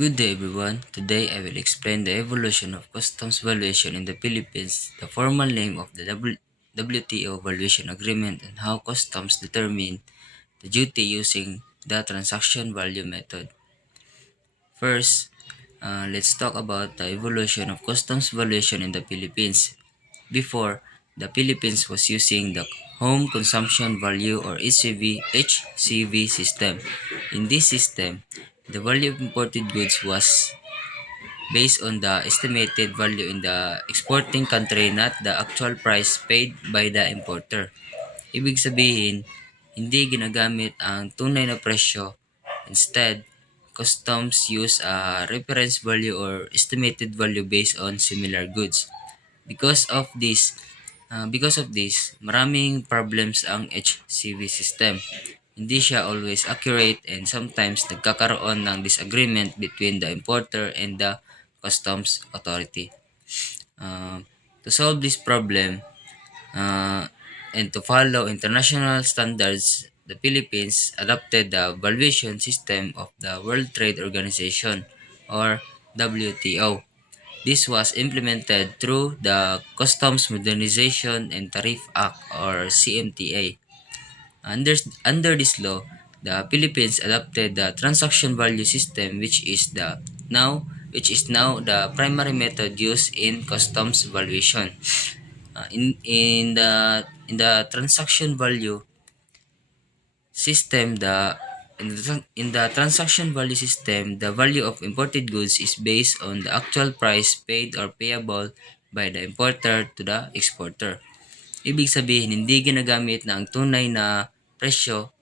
Good day everyone. Today I will explain the evolution of customs valuation in the Philippines, the formal name of the WTO valuation agreement, and how customs determine the duty using the transaction value method. First, let's talk about the evolution of customs valuation in the Philippines. Before, the Philippines was using the Home Consumption Value or HCV system. In this system, the value of imported goods was based on the estimated value in the exporting country, not the actual price paid by the importer. Ibig sabihin, hindi ginagamit ang tunay na presyo. Instead, customs use a reference value or estimated value based on similar goods. Because of this, maraming problems ang HCV system. Hindi siya always accurate and sometimes nagkakaroon ng disagreement between the importer and the customs authority. To solve this problem and to follow international standards, the Philippines adopted the valuation system of the World Trade Organization or WTO. This was implemented through the Customs Modernization and Tariff Act or CMTA. Under, under this law, the Philippines adopted the transaction value system which is now the primary method used in customs valuation. In the transaction value system, in the transaction value system, the value of imported goods is based on the actual price paid or payable by the importer to the exporter. Ibig sabihin, hindi ginagamit na ang tunay na presyo,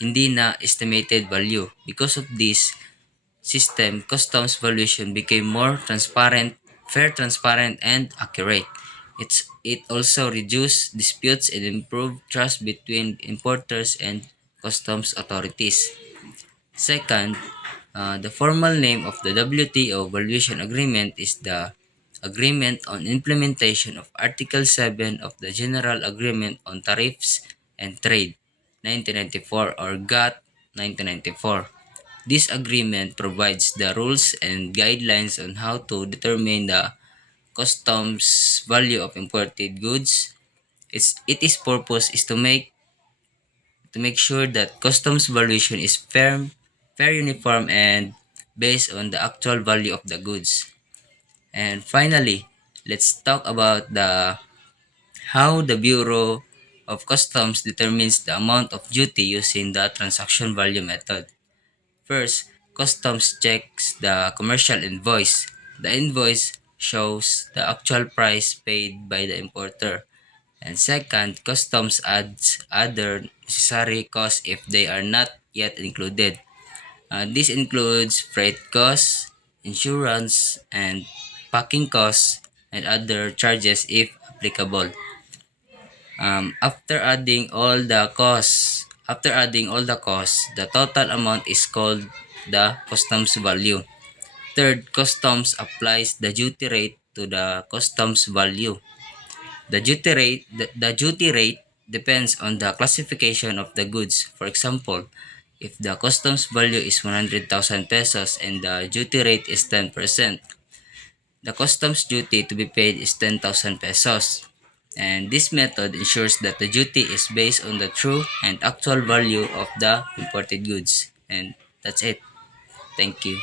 hindi na estimated value. Because of this system, customs valuation became more transparent, fair, transparent, and accurate. It also reduced disputes and improved trust between importers and customs authorities. Second, the formal name of the WTO Valuation Agreement is the Agreement on Implementation of Article 7 of the General Agreement on Tariffs and Trade, 1994 or GATT 1994. This agreement provides the rules and guidelines on how to determine the customs value of imported goods. Its purpose is to make sure that customs valuation is fair, uniform, and based on the actual value of the goods. And finally, let's talk about the how the Bureau of Customs determines the amount of duty using the transaction value method. First, customs checks the commercial invoice. The invoice shows the actual price paid by the importer. And second, customs adds other necessary costs if they are not yet included. This includes freight costs, insurance, and packing costs, and other charges if applicable. After adding all the costs, the total amount is called the customs value. Third, customs applies the duty rate to the customs value. The duty rate depends on the classification of the goods. For example, if the customs value is 100,000 pesos and the duty rate is 10%, the customs duty to be paid is 10,000 pesos. And this method ensures that the duty is based on the true and actual value of the imported goods. And that's it. Thank you.